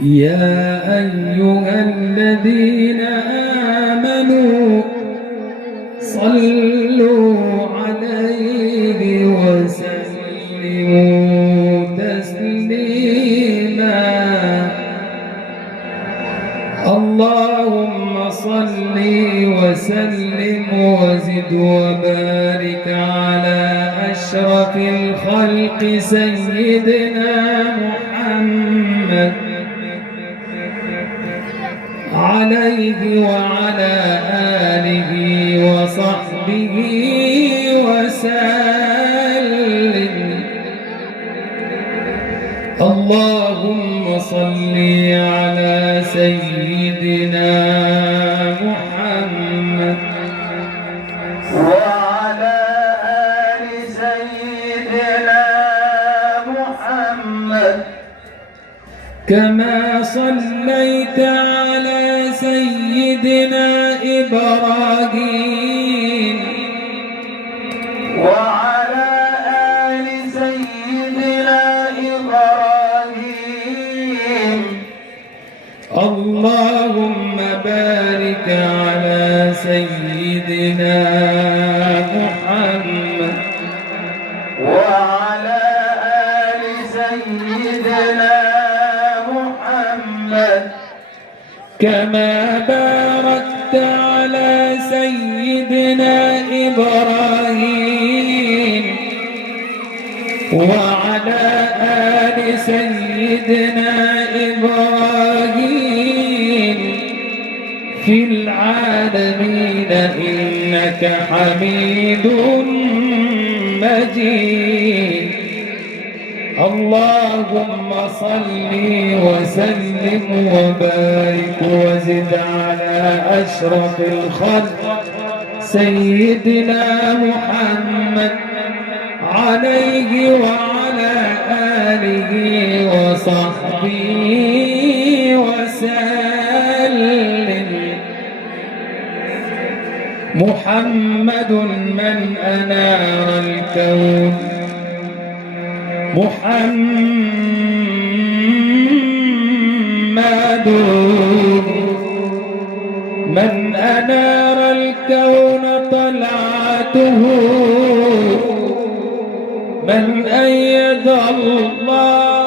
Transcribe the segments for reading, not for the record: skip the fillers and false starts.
يا أيها الذين آمنوا صلوا عليه وسلموا تسليما. اللهم صل وسلم وزد وبارك على أشرف الخلق سيدنا محمد عليه وعلى آله وصحبه وسلم. اللهم صل على سيدنا محمد وعلى آل سيدنا محمد كما صليت على سيدنا إبراهيم وعلى آل سيدنا إبراهيم. اللهم بارك على سيدنا محمد وعلى آل سيدنا محمد كما باركت على سيدنا إبراهيم وعلى آل سيدنا إبراهيم في العالمين إنك حميد مجيد. اللهم صل وسلم وبارك وزد على أشرف الخلق سيدنا محمد عليه وعلى آله وصحبه وسلم. محمد من أنار الكون، محمد من أنار الكون طلعته، من أيد الله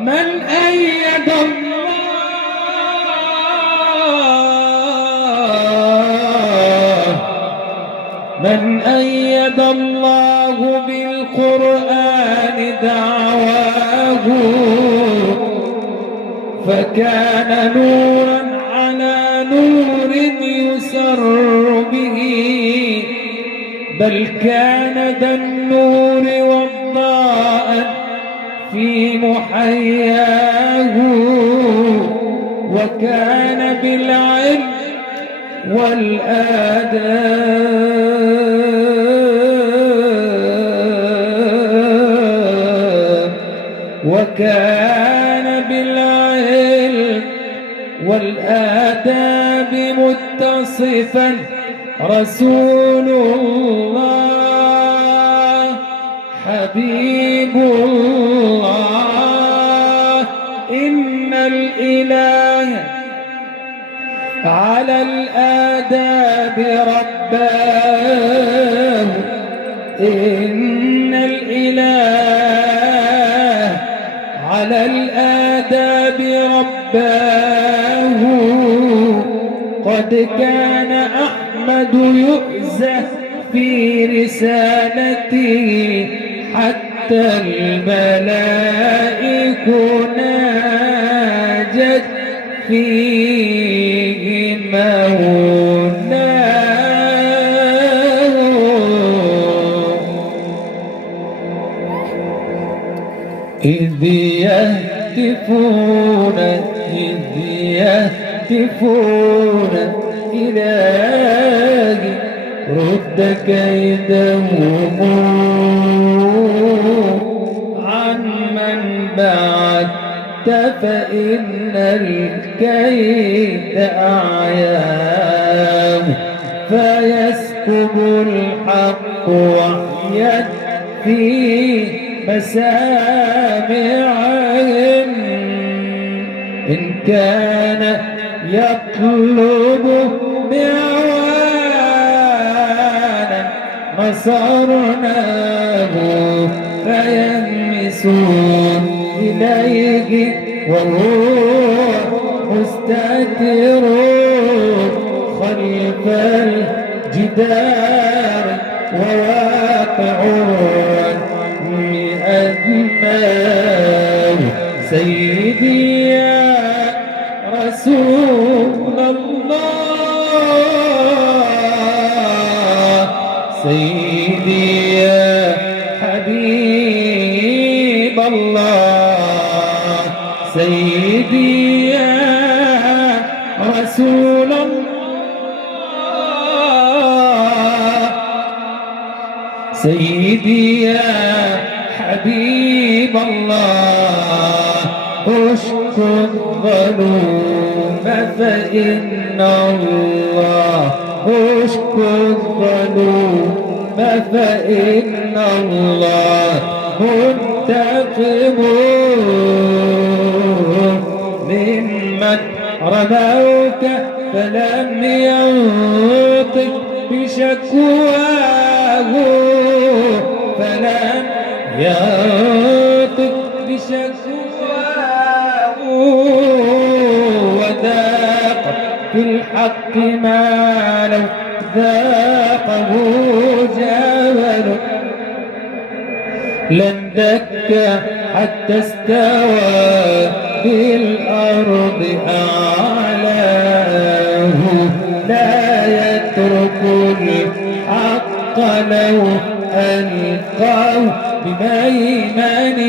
من أيد من أيد الله بالقرآن دعواه، فكان نورا على نور يسر به، بل كان ذا النور والضاء في محياه، وكان بالعلم والآداب، وكان بالعلم والآداب متصفا رسول الله حبيب الله. إن الإله على الآداب رباه، إن الإله على الآداب رباه. قد كان أحمد يؤزه في رسالته، حتى الملائك ناجت فيه مولاه. إذ يهتفون إلهي رد كيدهم عن من بعدت، فإن الكيد أعياه. فيسكب الحق وحيا في مسامعهم. إن كان يطلب معوانا نصرناه فينمسون إليه وهو مستتر خلف الجدار وواقع بأدماه. سيدي يا رسول الله، سيدي يا حبيب الله، سيدي يا رسول الله، سيدي يا حبيب الله. اشكو الظلوم فإن الله، اشكو الظلوم فإن الله منتقم ممن رموك فلم ينطق بشكواه، فلم ينطق بشكواه. وذاق في الحق ما لو ذاقه جبل، لن دك حتى استوى بالأرض أعلاه. لا يترك الحق لو ألقاه بميمنه.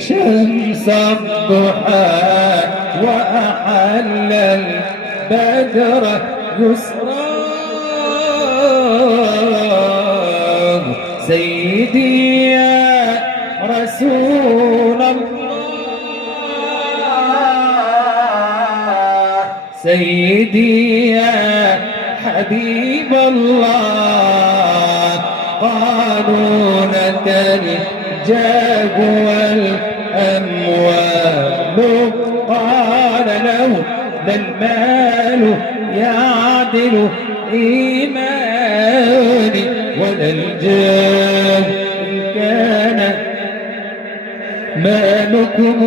شمس الضحى وأحل البدر يسراه. سيدي يا رسول الله، سيدي يا حبيب الله. قالوا لك الجاه والأموال، قال له ذا المال يعدل إيماني، ولا الجاه إن كان مالكم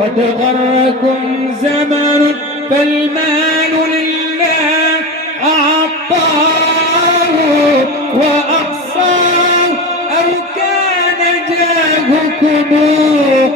قد غركم زمن، فالمال لله أعطاه وأحصاه. أو كان جاهكم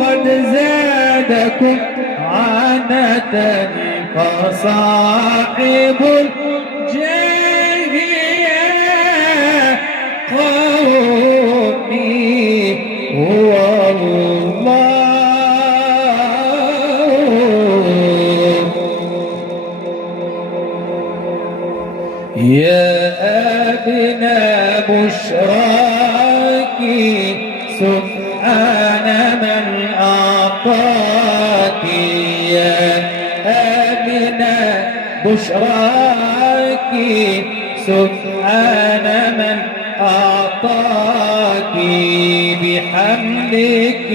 قد زادكم عنة، فصاحب الجاه يا قومي هو الله. يا أبناء بشراك سبحان من أعطاك. يا أبناء بشراك سبحان من أعطاك. بحمدك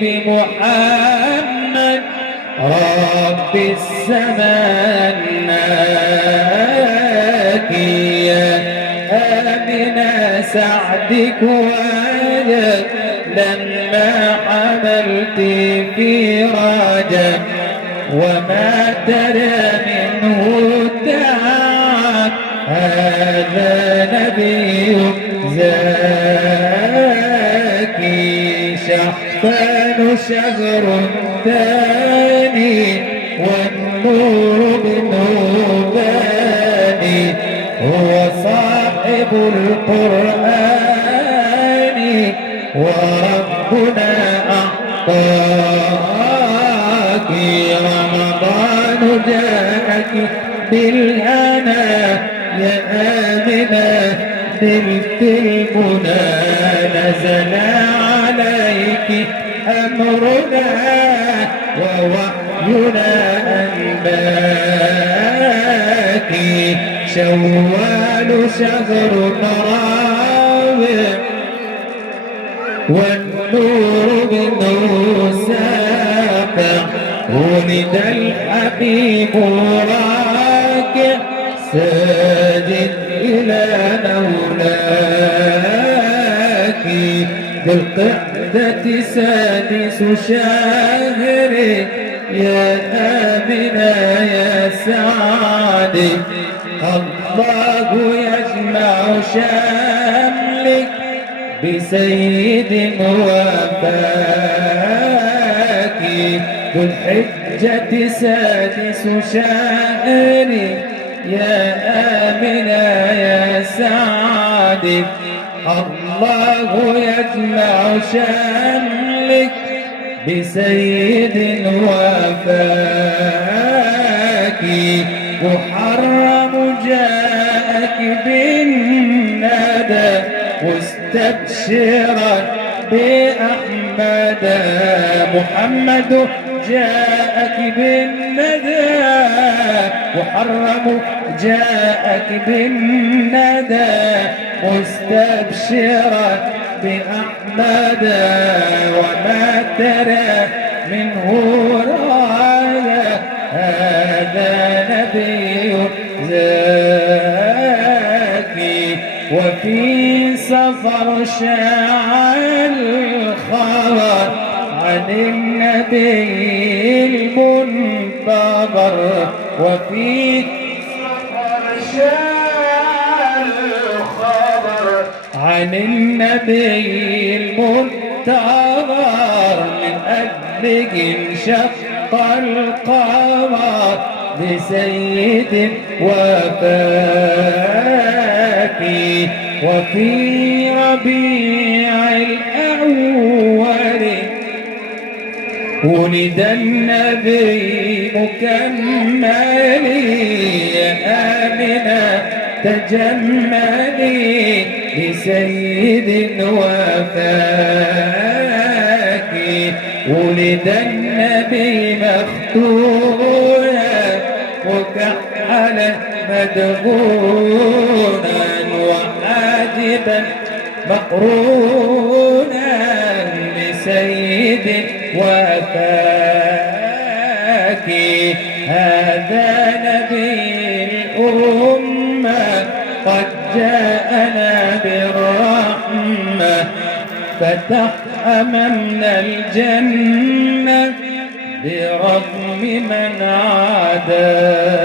بمحمد رب السماء ناك. يا آمنة سعدك وجد لما حملت في رجب، وما ترى منه تعب هذا نبي زاكي. شعبان شهر ثاني والنور بنوباني، هو صاحب القرآن وربنا أعطاك. رمضان جاءك بالهنا يا آمنة نلت المنى، نزل عليك أمرنا ووحينا أنباك. شوال شهر تراويح والنور بنور ساطع ولد الحبيب راكع ساجد إلى مولاك بالقعدة سادس شهر يا آمنة يا سعد الله يجمع شملك بسيد وفاك ذو الحجة سادس شهر يا آمنة يا سعد الله يجمع شملك بسيد وفاك محرم جاءك بالندى مستبشرا بأحمد محمد جاءك بالندى محرم جاءك بالندى مستبشرا بأحمد وما ترى منه راية هذا نبي زاكي وفي سفر شاع الخبر عن النبي المنتظر وفي سفر شاع الخبر عن النبي المنتظر من أجله انشق القمر بسيد وفاكي وفي ربيع الأول ولد النبي مكمل يا آمنة تجملي بسيد وفاكي ولد النبي مختونا مكحلا مدهونا وحاجبا مقرونا لسيد وفاكي هذا نبي الأمة قد جاءنا بالرحمة فتح أمامنا الجنة برغم من عاداه